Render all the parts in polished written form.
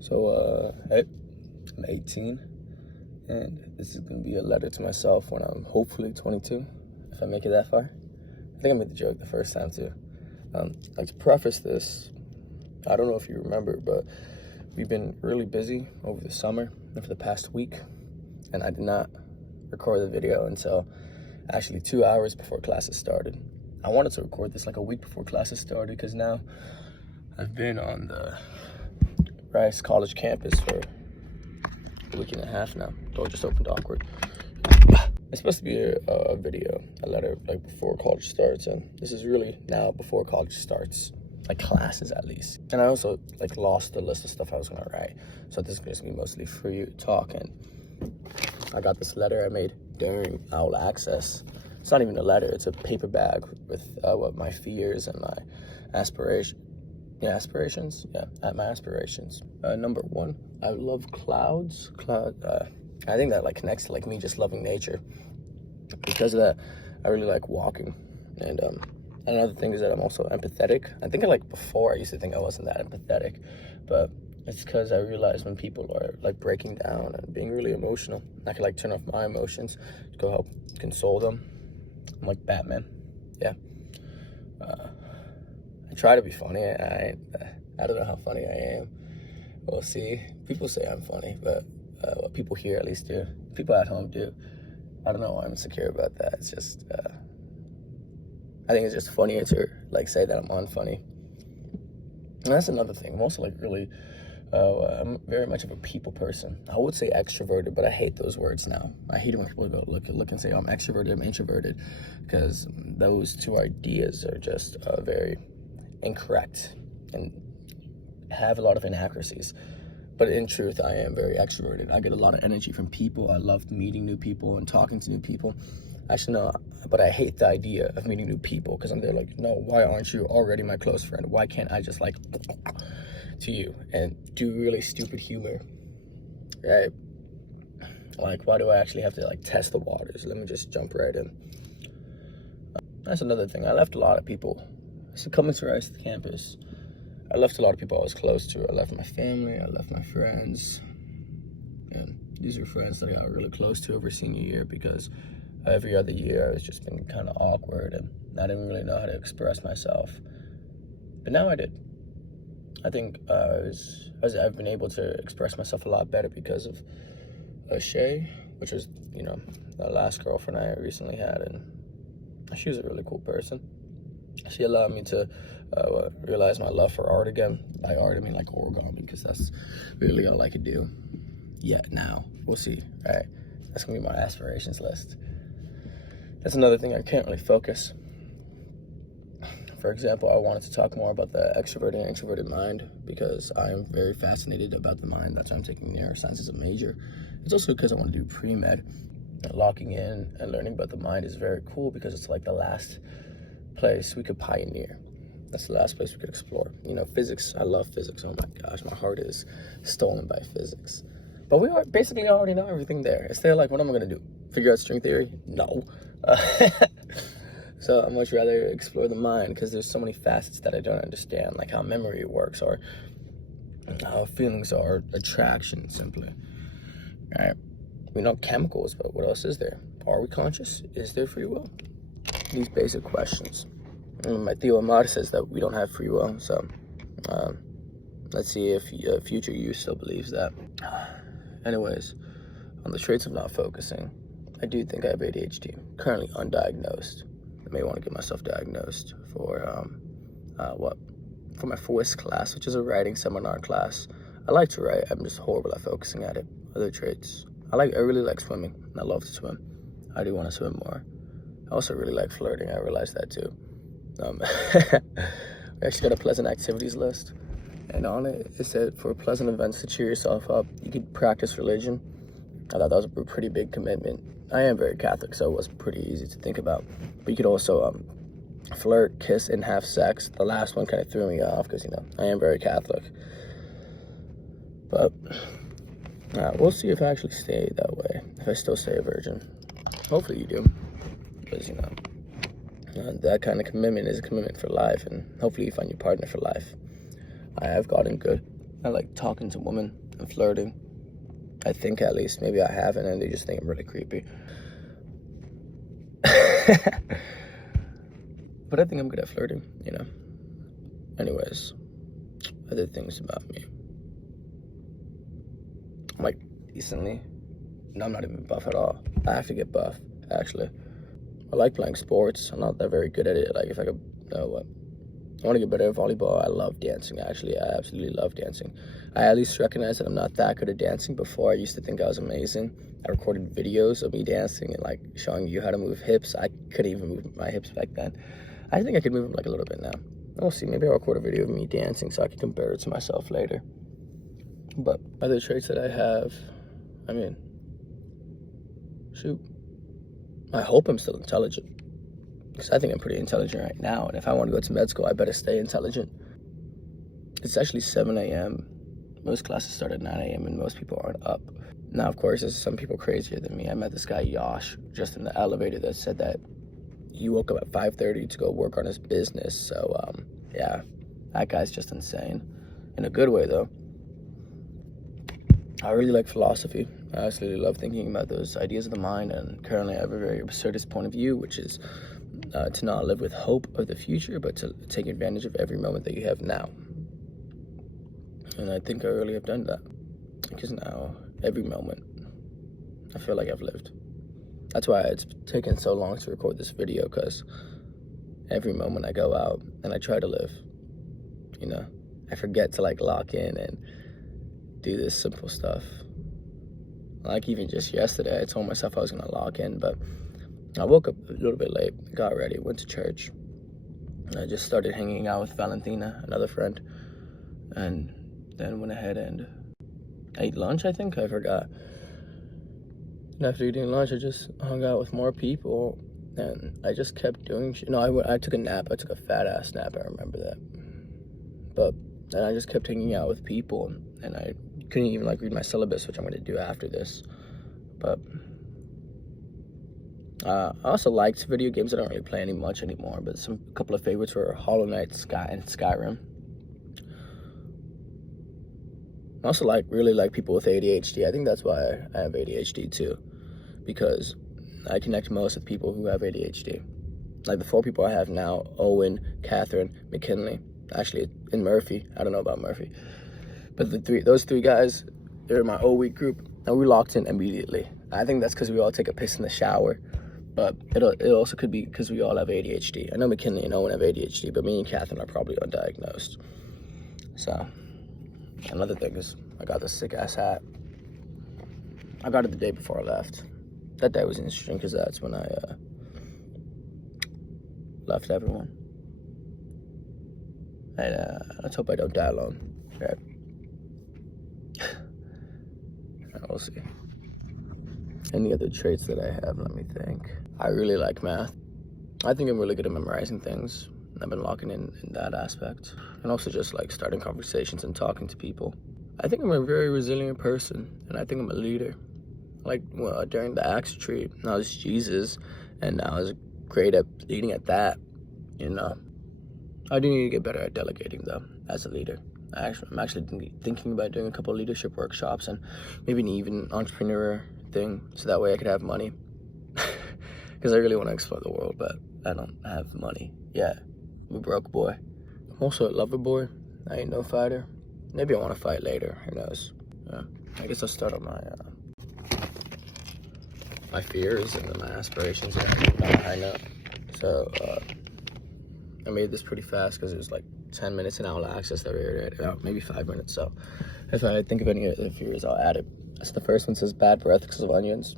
Hey, I'm 18, and this is gonna be a letter to myself when I'm hopefully 22, if I make it that far. I think I made the joke the first time too. Like to preface this, I don't know if you remember, but we've been really busy over the summer and for the past week, and I did not record the video until actually 2 hours before classes started. I wanted to record this like a week before classes started because now I've been on the Rice College campus for a week and a half now. Door just opened awkward. It's supposed to be a video, a letter like before college starts, and this is really now before college starts, like classes at least. And I also like lost the list of stuff I was gonna write, so this is gonna be mostly free talk. And I got this letter I made during Owl Access. It's not even a letter; it's a paper bag with what my fears and my aspirations. Number one, I love clouds. I think that like connects to like me just loving nature. Because of that, I really like walking. And another thing is that I'm also empathetic. I think like before I used to think I wasn't that empathetic, but it's because I realized when people are like breaking down and being really emotional, I can like turn off my emotions to go help console them. I'm like Batman. Yeah. I try to be funny. I don't know how funny I am. We'll see. People say I'm funny, but what people here at least do. People at home do. I don't know why I'm insecure about that. It's just, I think it's just funnier to like say that I'm unfunny. And that's another thing. I'm also like really, I'm very much of a people person. I would say extroverted, but I hate those words now. I hate it when people go look and say, oh, I'm extroverted, I'm introverted, because those two ideas are just very incorrect and have a lot of inaccuracies. But in truth, I am very extroverted. I get a lot of energy from people. I love meeting new people and talking to new people. Actually, no, but I hate the idea of meeting new people because I'm there like, no, why aren't you already my close friend? Why can't I just like to you and do really stupid humor? Right? Like, why do I actually have to like test the waters? Let me just jump right in. That's another thing. I left a lot of people. So coming to Rice campus, I left a lot of people I was close to. I left my family, I left my friends. And these are friends that I got really close to over senior year because every other year I was just being kind of awkward and I didn't really know how to express myself. But now I did. I think I've been able to express myself a lot better because of Shay, which was, you know, the last girlfriend I recently had, and she was a really cool person. She allowed me to realize my love for art again. By art, I mean like origami, because that's really all I could do. Yeah, now. We'll see. All right. That's going to be my aspirations list. That's another thing I can't really focus. For example, I wanted to talk more about the extroverted and introverted mind because I am very fascinated about the mind. That's why I'm taking neuroscience as a major. It's also because I want to do pre-med. Locking in and learning about the mind is very cool because it's like the last place we could pioneer. That's the last place we could explore. You know, physics. I love physics. Oh my gosh, my heart is stolen by physics. But we basically already know everything there. It's there like, what am I going to do? Figure out string theory? No. So I'd much rather explore the mind because there's so many facets that I don't understand, like how memory works or how feelings are, attraction simply. All right. We know chemicals, but what else is there? Are we conscious? Is there free will? These basic questions. And my Theo Amada says that we don't have free will, so let's see if future you still believes that. Anyways, on the traits of not focusing, I do think I have ADHD, currently undiagnosed. I may want to get myself diagnosed for for my FOIS class, which is a writing seminar class. I like to write, I'm just horrible at focusing at it. Other traits, I really like swimming, and I love to swim. I do want to swim more. I also really like flirting, I realized that too. We actually got a pleasant activities list, and on it said for pleasant events to cheer yourself up, you could practice religion. I thought that was a pretty big commitment. I am very Catholic, so it was pretty easy to think about. But you could also flirt, kiss, and have sex. The last one kind of threw me off because, you know, I am very Catholic. But we'll see if I actually stay that way, if I still stay a virgin. Hopefully you do, because, you know, that kind of commitment is a commitment for life, and hopefully you find your partner for life. I have gotten good I like talking to women and flirting. I think, at least. Maybe I haven't, and they just think I'm really creepy. But I think I'm good at flirting, you know. Anyways, other things about me. I'm like decently. No, I'm not even buff at all. I have to get buff, actually. I like playing sports. I'm not that very good at it. Like, if I could, I want to get better at volleyball. I love dancing, actually. I absolutely love dancing. I at least recognize that I'm not that good at dancing. Before, I used to think I was amazing. I recorded videos of me dancing and, like, showing you how to move hips. I couldn't even move my hips back then. I think I could move them, like, a little bit now. We'll see. Maybe I'll record a video of me dancing so I can compare it to myself later. But other traits that I have, I mean, shoot. I hope I'm still intelligent. Because I think I'm pretty intelligent right now. And if I want to go to med school, I better stay intelligent. It's actually 7 a.m. Most classes start at 9 a.m. and most people aren't up. Now, of course, there's some people crazier than me. I met this guy, Yosh, just in the elevator that said that he woke up at 5:30 to go work on his business. So, yeah, that guy's just insane. In a good way, though. I really like philosophy. I absolutely love thinking about those ideas of the mind, and currently I have a very absurdist point of view, which is to not live with hope of the future, but to take advantage of every moment that you have now. And I think I really have done that, because now, every moment, I feel like I've lived. That's why it's taken so long to record this video, because every moment I go out and I try to live, you know, I forget to, like, lock in and do this simple stuff. Like, even just yesterday, I told myself I was gonna lock in, but I woke up a little bit late, got ready, went to church. I just started hanging out with Valentina, another friend, and then went ahead and ate lunch, I think. I forgot. And after eating lunch, I just hung out with more people, and I just kept doing shit. No, I took a nap. I took a fat-ass nap, I remember that. But then I just kept hanging out with people, and I couldn't even, like, read my syllabus, which I'm going to do after this. But I also liked video games. I don't really play any much anymore, but a couple of favorites were Hollow Knight, and Skyrim. I also really like people with ADHD. I think that's why I have ADHD too, because I connect most with people who have ADHD. Like the 4 people I have now: Owen, Catherine, McKinley, actually, and Murphy. I don't know about Murphy, but those three guys, they're in my O week group, and we locked in immediately. I think that's because we all take a piss in the shower, but it also could be because we all have ADHD. I know McKinley and Owen have ADHD, but me and Catherine are probably undiagnosed. So, another thing is, I got this sick-ass hat. I got it the day before I left. That day was interesting because that's when I left everyone. And let's hope I don't die alone. Okay. We'll see. Any other traits that I have? Let me think. I really like math. I think I'm really good at memorizing things. I've been locking in that aspect. And also just like starting conversations and talking to people. I think I'm a very resilient person, and I think I'm a leader. Like, well, during the Acts retreat, I was Jesus, and I was great at leading at that, you know. I do need to get better at delegating, though, as a leader. I'm actually thinking about doing a couple of leadership workshops and maybe an even entrepreneur thing, so that way I could have money. Because I really want to explore the world, but I don't have money yet. I'm a broke boy. I'm also a lover boy. I ain't no fighter. Maybe I want to fight later. Who knows? Yeah. I guess I'll start on my fears and then my aspirations and high note. So I made this pretty fast because it was like 10 minutes and I'll access the area, maybe 5 minutes. So if I think of any of the fears, I'll add it. So the first one says bad breath because of onions.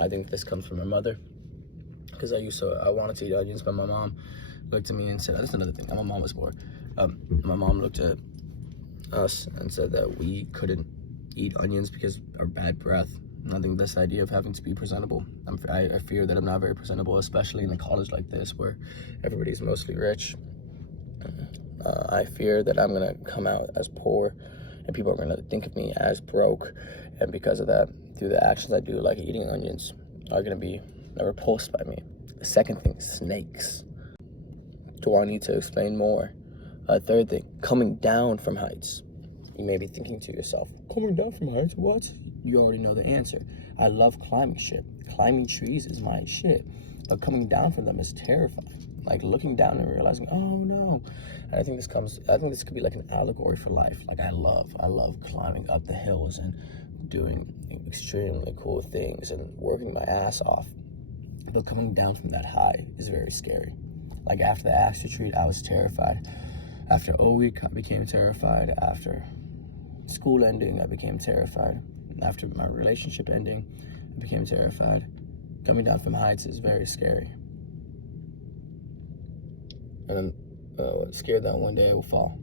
I think this comes from my mother, because I wanted to eat onions, but my mom looked at me and said, that's another thing, I'm a mama's boy. My mom looked at us and said that we couldn't eat onions because our bad breath. And I think this idea of having to be presentable, I fear that I'm not very presentable, especially in a college like this where everybody's mostly rich. I fear that I'm gonna come out as poor and people are gonna think of me as broke, and because of that, through the actions I do, like eating onions, are gonna be repulsed by me. The second thing, snakes. Do I need to explain more? Third thing, coming down from heights. You may be thinking to yourself, coming down from heights, what? You already know the answer. I love climbing shit. Climbing trees is my shit. But coming down from them is terrifying. Like looking down and realizing, oh no. And I think this could be like an allegory for life. Like I love climbing up the hills and doing extremely cool things and working my ass off. But coming down from that high is very scary. Like after the Axe retreat, I was terrified. After O Week, I became terrified. After school ending, I became terrified. After my relationship ending, I became terrified. Coming down from heights is very scary. And I'm scared that one day I will fall.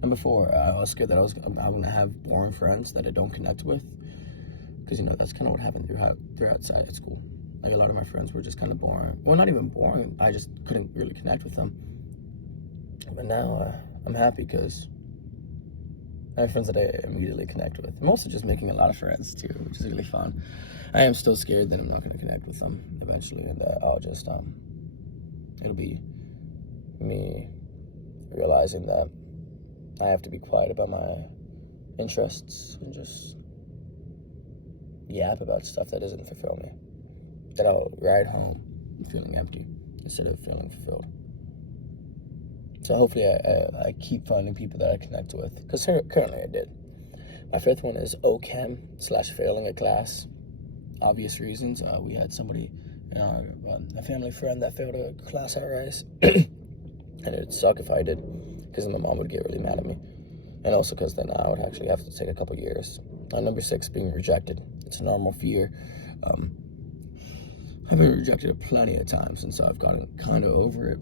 Number 4, I was scared that I'm gonna have boring friends that I don't connect with. Because, you know, that's kind of what happened throughout school. Like, a lot of my friends were just kind of boring. Well, not even boring. I just couldn't really connect with them. But now, I'm happy because I have friends that I immediately connect with. I'm also just making a lot of friends, too, which is really fun. I am still scared that I'm not going to connect with them eventually, and that I'll just, it'll be me realizing that I have to be quiet about my interests and just yap about stuff that doesn't fulfill me. That I'll ride home feeling empty instead of feeling fulfilled. So hopefully I keep finding people that I connect with, because currently I did. My 5th one is OChem/failing a class. Obvious reasons. We had somebody, a family friend that failed a class at Rice. And it'd suck if I did, because then my mom would get really mad at me. And also because then I would actually have to take a couple years. Number 6, being rejected. It's a normal fear. I've been rejected plenty of times, and so I've gotten kind of over it.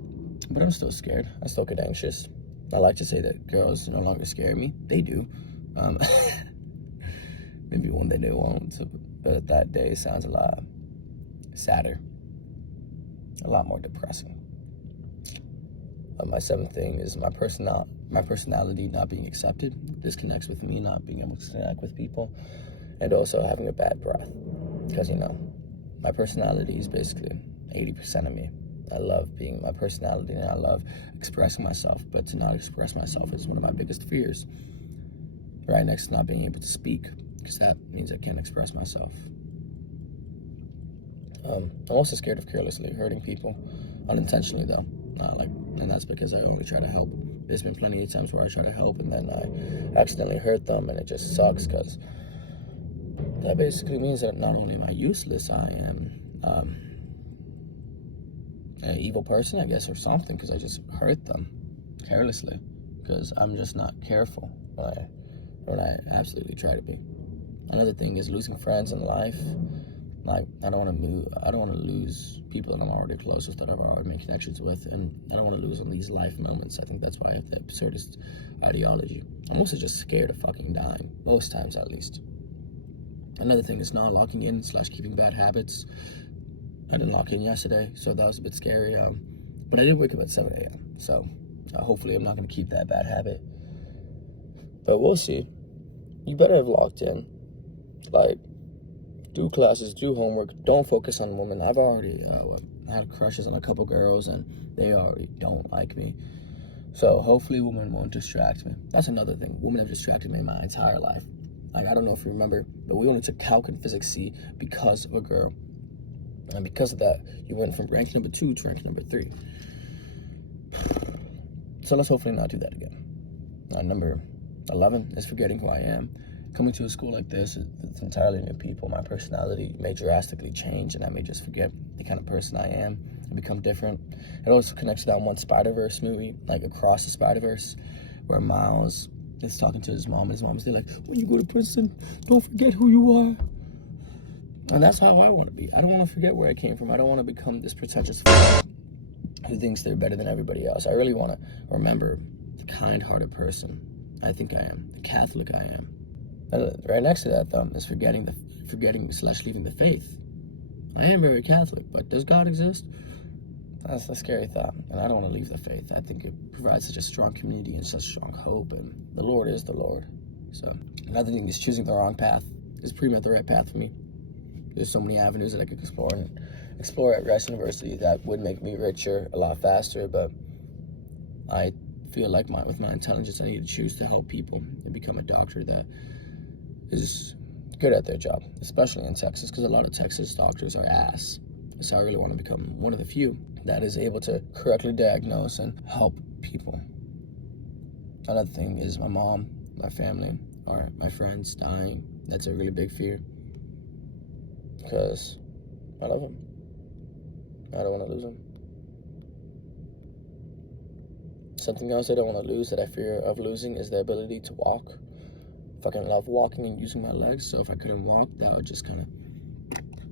But I'm still scared. I still get anxious. I like to say that girls no longer scare me. They do. Maybe one day they won't, but that day sounds a lot sadder, a lot more depressing. My 7th thing is my personality not being accepted. This connects with me not being able to connect with people, and also having a bad breath. Because, you know, my personality is basically 80% of me. I love being my personality, and I love expressing myself, but to not express myself is one of my biggest fears. Right next to not being able to speak, because that means I can't express myself. I'm also scared of carelessly hurting people, unintentionally though. And that's because I only try to help. There's been plenty of times where I try to help and then I accidentally hurt them, and it just sucks, because that basically means that not only am I useless, I am an evil person, I guess, or something, because I just hurt them carelessly, because I'm just not careful when I absolutely try to be. Another thing is losing friends in life. Like, I don't want to lose people that I'm already close with, that I've already made connections with, and I don't want to lose on these life moments. I think that's why I have the absurdist ideology. I'm also just scared of fucking dying, most times at least. Another thing is not locking in / keeping bad habits. I didn't lock in yesterday, so that was a bit scary. But I did wake up at 7 a.m., so hopefully I'm not going to keep that bad habit. But we'll see. You better have locked in. Like, do classes, do homework, don't focus on women. I've already had crushes on a couple girls, and they already don't like me. So hopefully women won't distract me. That's another thing. Women have distracted me my entire life. Like, I don't know if you remember, but we only took Calc and Physics C because of a girl. And because of that, you went from rank number 2 to rank number 3. So let's hopefully not do that again. Number 11 is forgetting who I am. Coming to a school like this, it's entirely new people. My personality may drastically change, and I may just forget the kind of person I am and become different. It also connects to that one Spider-Verse movie, like Across the Spider-Verse, where Miles is talking to his mom, and his mom's like, when you go to Princeton, don't forget who you are. And that's how I want to be. I don't want to forget where I came from. I don't want to become this pretentious who thinks they're better than everybody else. I really want to remember the kind-hearted person I think I am, the Catholic I am. And right next to that, though, is forgetting / leaving the faith. I am very Catholic, but does God exist? That's a scary thought, and I don't want to leave the faith. I think it provides such a strong community and such strong hope, and the Lord is the Lord. So another thing is choosing the wrong path is pretty much the right path for me. There's so many avenues that I could explore at Rice University that would make me richer a lot faster, but I feel like with my intelligence, I need to choose to help people and become a doctor that is good at their job, especially in Texas, because a lot of Texas doctors are ass. So I really want to become one of the few that is able to correctly diagnose and help people. Another thing is my mom, my family, or my friends dying. That's a really big fear, because I love them. I don't want to lose them. Something else I don't want to lose that I fear of losing is the ability to walk. I fucking love walking and using my legs, so if I couldn't walk, that would just kind of,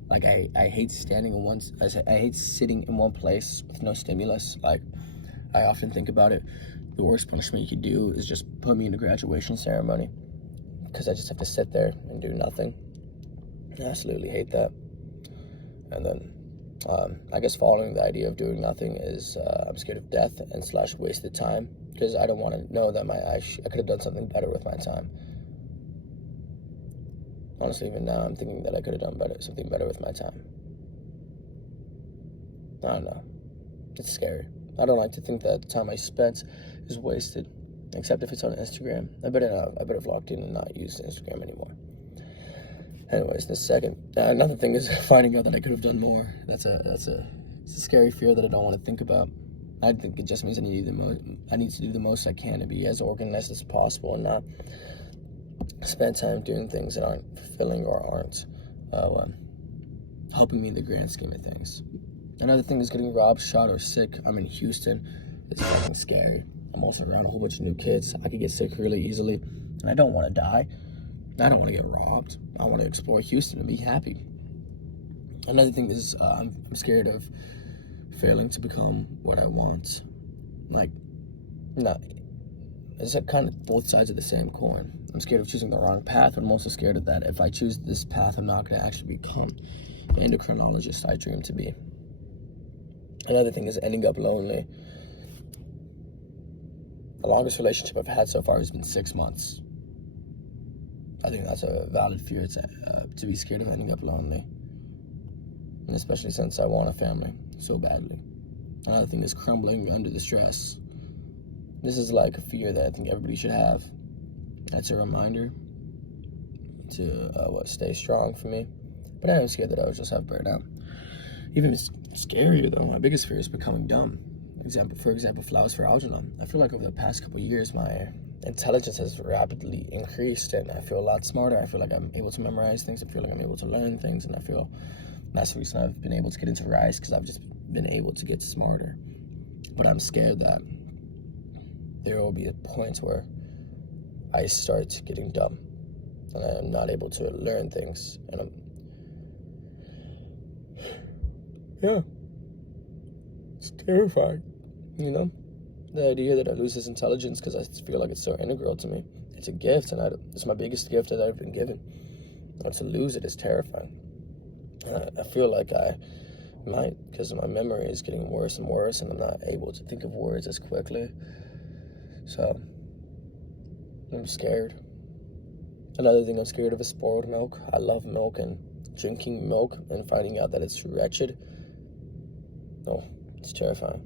like, I hate standing in one, I hate sitting in one place with no stimulus. Like, I often think about it, the worst punishment you could do is just put me in a graduation ceremony, because I just have to sit there and do nothing. I absolutely hate that. And then, I guess following the idea of doing nothing is, I'm scared of death and / wasted time, because I don't want to know that I could have done something better with my time. Honestly, even now, I'm thinking that I could have done something better with my time. I don't know. It's scary. I don't like to think that the time I spent is wasted, except if it's on Instagram. I better have logged in and not use Instagram anymore. Anyways, another thing is finding out that I could have done more. It's a scary fear that I don't want to think about. I think it just means I need to do the most I can to be as organized as possible and not spend time doing things that aren't fulfilling or aren't helping me in the grand scheme of things. Another thing is getting robbed, shot, or sick. I'm in Houston. It's fucking scary. I'm also around a whole bunch of new kids. I could get sick really easily, and I don't want to die. I don't want to get robbed. I want to explore Houston and be happy. Another thing is I'm scared of failing to become what I want. Like, no, it's like kind of both sides of the same coin. I'm scared of choosing the wrong path, but I'm also scared of that if I choose this path, I'm not going to actually become the endocrinologist I dream to be. Another thing is ending up lonely. The longest relationship I've had so far has been 6 months. I think that's a valid fear to be scared of ending up lonely. And especially since I want a family so badly. Another thing is crumbling under the stress. This is like a fear that I think everybody should have. That's a reminder to stay strong for me. But I am scared that I would just have burnout. Even scarier though, my biggest fear is becoming dumb. For example, flowers for Algernon. I feel like over the past couple of years, my intelligence has rapidly increased, and I feel a lot smarter. I feel like I'm able to memorize things. I feel like I'm able to learn things, and I feel that's the reason I've been able to get into RISE, because I've just been able to get smarter. But I'm scared that there will be a point where I start getting dumb, and I'm not able to learn things, and it's terrifying, you know? The idea that I lose this intelligence because I feel like it's so integral to me. It's a gift, and it's my biggest gift that I've been given. And to lose it is terrifying. And I feel like I might, because my memory is getting worse and worse, and I'm not able to think of words as quickly. So, I'm scared. Another thing I'm scared of is spoiled milk. I love milk, and drinking milk and finding out that it's wretched. Oh, it's terrifying.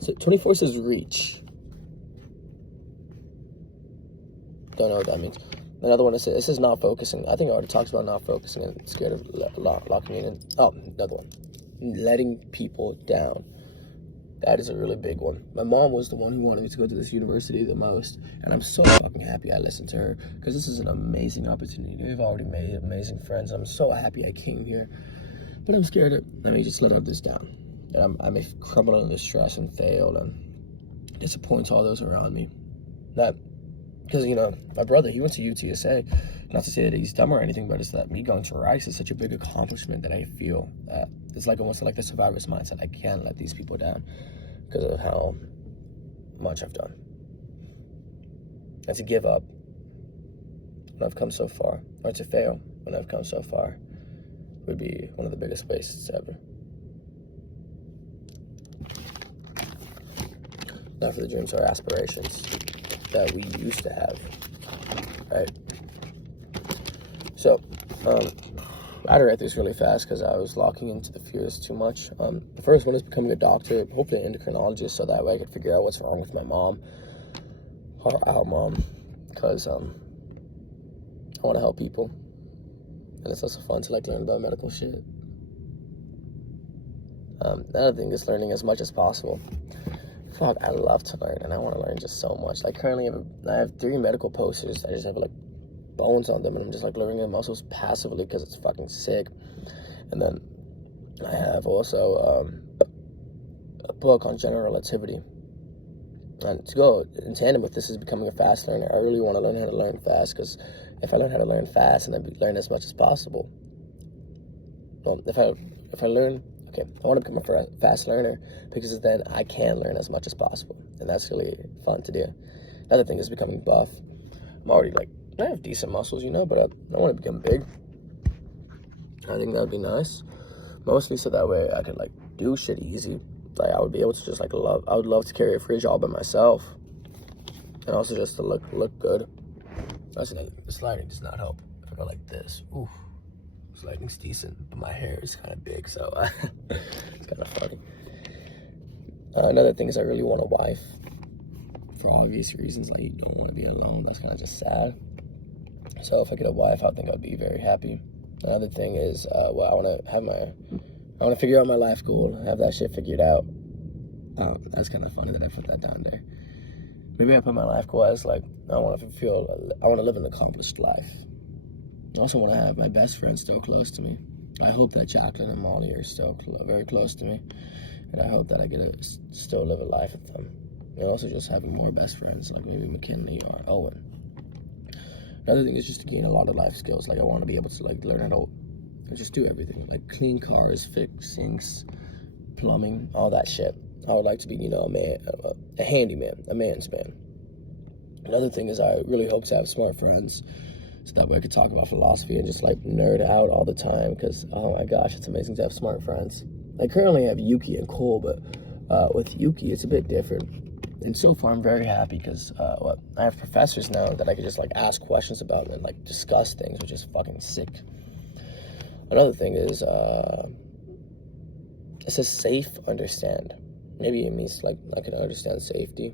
So 24 says reach. Don't know what that means. Another one is, this is not focusing. I think I already talked about not focusing and scared of locking in. Oh, another one. Letting people down. That is a really big one. My mom was the one who wanted me to go to this university the most, and I'm so fucking happy I listened to her, because this is an amazing opportunity. We've already made amazing friends. I'm so happy I came here, but I'm scared that I may just let others down. And I may crumble under stress and fail and disappoint all those around me. Because, my brother, he went to UTSA. Not to say that he's dumb or anything, but it's that me going to RISE is such a big accomplishment that I feel that it's like almost like the survivor's mindset. I can't let these people down because of how much I've done. And to give up when I've come so far, or to fail when I've come so far, would be one of the biggest wastes ever. Now for the dreams or aspirations that we used to have, right? So, I had to write this really fast because I was locking into the fears too much. The first one is becoming a doctor, hopefully an endocrinologist, so that way I could figure out what's wrong with my mom, or our mom, because I want to help people, and it's also fun to like learn about medical shit. Another thing is learning as much as possible. Fuck, I love to learn, and I want to learn just so much. Like currently, I have 3 medical posters. I just have like bones on them, and I'm just like learning the muscles passively because it's fucking sick. And then I have also a book on general relativity. And to go in tandem with this is becoming a fast learner. I really want to learn how to learn fast, because if I learn how to learn fast and then learn as much as possible, well, if I learn, okay, I want to become a fast learner, because then I can learn as much as possible, and that's really fun to do. Another thing is becoming buff. I'm already like, I have decent muscles, you know, but I want to become big. I think that would be nice, mostly so that way I could like do shit easy. Like I would be able to just like I would love to carry a fridge all by myself, and also just to look good. Actually, the sliding does not help. If I go like this, ooh, sliding's decent, but my hair is kind of big, so it's kind of funny. Another thing is I really want a wife, for obvious reasons. Like you don't want to be alone. That's kind of just sad. So if I get a wife, I think I'd be very happy. Another thing is, well, I want to figure out my life goal, have that shit figured out. That's kind of funny that I put that down there. Maybe I put my life goal as like, I want to live an accomplished life. I also want to have my best friends still close to me. I hope that Jacqueline and Molly are still very close to me, and I hope that I get to still live a life with them. And also just having more best friends, like maybe McKinley or Owen. Another thing is just to gain a lot of life skills. Like I want to be able to like learn how to just do everything, like clean cars, fix sinks, plumbing, all that shit. I would like to be, you know, a handyman, a man's man. Another thing is I really hope to have smart friends, so that way I could talk about philosophy and just like nerd out all the time, because oh my gosh, it's amazing to have smart friends. Like currently I have Yuki and Cole, but with Yuki it's a bit different. And so far I'm very happy because I have professors now that I could just like ask questions about and like discuss things, which is fucking sick. Another thing is it says safe understand. Maybe it means like I can understand safety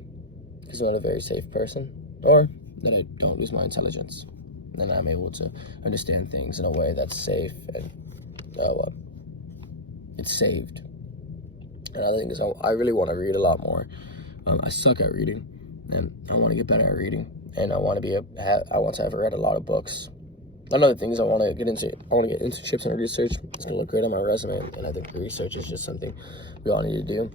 because I'm not a very safe person, or that I don't lose my intelligence. Then I'm able to understand things in a way that's safe and it's saved. Another thing is I really want to read a lot more. I suck at reading, and I want to get better at reading, and I want to have read a lot of books. Another thing is I want to get internships and research. It's gonna look great on my resume, and I think research is just something we all need to do.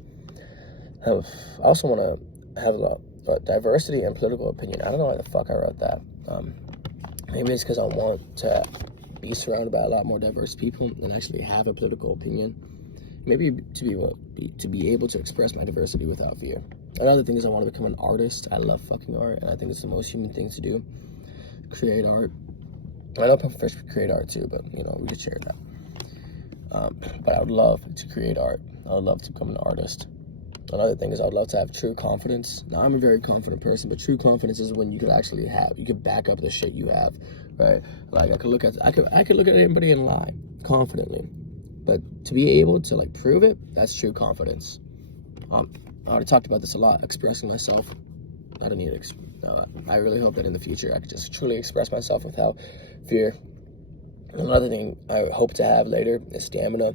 I also want to have a lot of diversity and political opinion. I don't know why the fuck I wrote that. Maybe it's because I want to be surrounded by a lot more diverse people and actually have a political opinion. Maybe to be able to express my diversity without fear. Another thing is I want to become an artist. I love fucking art, and I think it's the most human thing to do. Create art. I know Pumpkin Fresh could create art too, but you know, we could share that. But I would love to create art. I would love to become an artist. Another thing is I would love to have true confidence. Now I'm a very confident person, but true confidence is when you could actually you could back up the shit you have, right? Like I could look at anybody and lie confidently, but to be able to like prove it, that's true confidence. I already talked about this a lot, expressing myself. I don't need I really hope that in the future I could just truly express myself without fear. Another thing I hope to have later is stamina.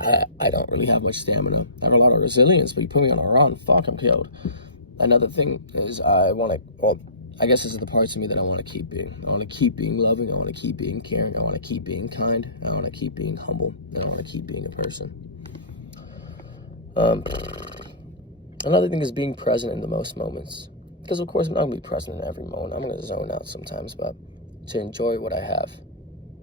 I don't really have much stamina. I have a lot of resilience, but you put me on a run, fuck, I'm killed. Another thing is I guess this is the parts of me that I want to keep being. I want to keep being loving. I want to keep being caring. I want to keep being kind. I want to keep being humble. And I want to keep being a person. Another thing is being present in the most moments. Because of course I'm not going to be present in every moment. I'm going to zone out sometimes, but to enjoy what I have.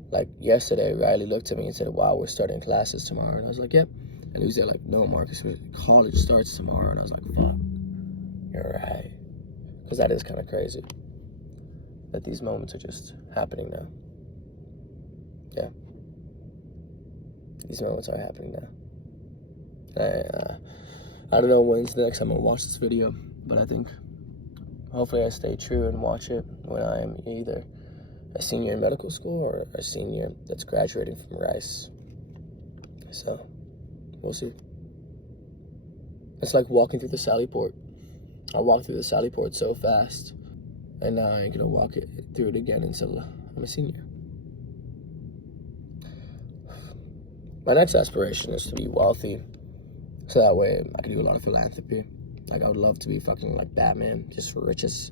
Like yesterday, Riley looked at me and said, wow, we're starting classes tomorrow. And I was like, yep. And he was there like, no, Marcus, college starts tomorrow. And I was like, fuck, you're right. Because that is kind of crazy that these moments are just happening now. Yeah. These moments are happening now. I don't know when's the next time I'll watch this video, but I think hopefully I stay true and watch it when I am either a senior in medical school or a senior that's graduating from Rice. So, we'll see. It's like walking through the Sally Port. I walked through the Sally Port so fast, and now I ain't gonna walk through it again until I'm a senior. My next aspiration is to be wealthy, so that way I can do a lot of philanthropy. Like, I would love to be fucking like Batman, just rich as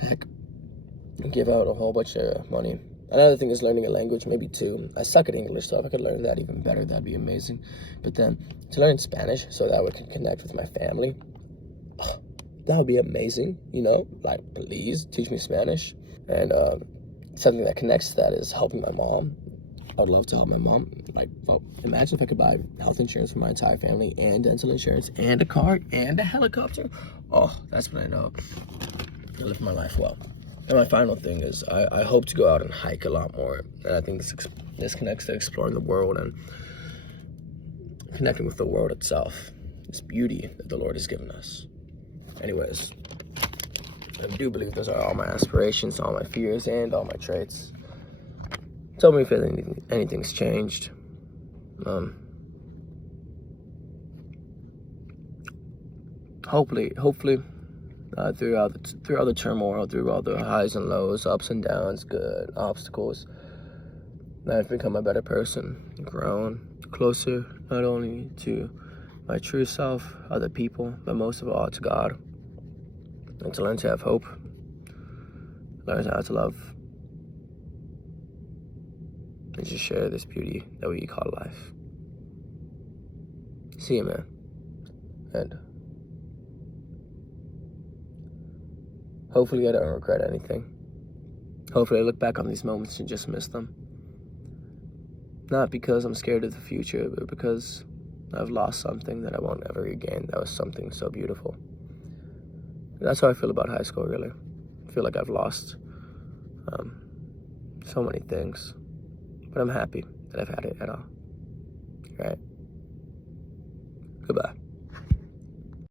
heck, and give out a whole bunch of money. Another thing is learning a language, maybe two. I suck at English, so if I could learn that even better, that'd be amazing. But then to learn Spanish so that I can connect with my family, that would be amazing, you know? Like, please teach me Spanish. And something that connects to that is helping my mom. I would love to help my mom. Like, well, imagine if I could buy health insurance for my entire family and dental insurance and a car and a helicopter. Oh, that's what I know. I live my life well. And my final thing is I hope to go out and hike a lot more. And I think this connects to exploring the world and connecting with the world itself. This beauty that the Lord has given us. Anyways, I do believe those are all my aspirations, all my fears, and all my traits. Tell me if anything's changed. Hopefully, throughout the turmoil, through all the highs and lows, ups and downs, good obstacles, I've become a better person, grown closer not only to my true self, other people, but most of all to God, and to learn to have hope, learn how to love, and just share this beauty that we call life. See you, man. And hopefully I don't regret anything. Hopefully I look back on these moments and just miss them. Not because I'm scared of the future, but because I've lost something that I won't ever regain. That was something so beautiful. That's how I feel about high school, really. I feel like I've lost so many things. But I'm happy that I've had it at all. Right?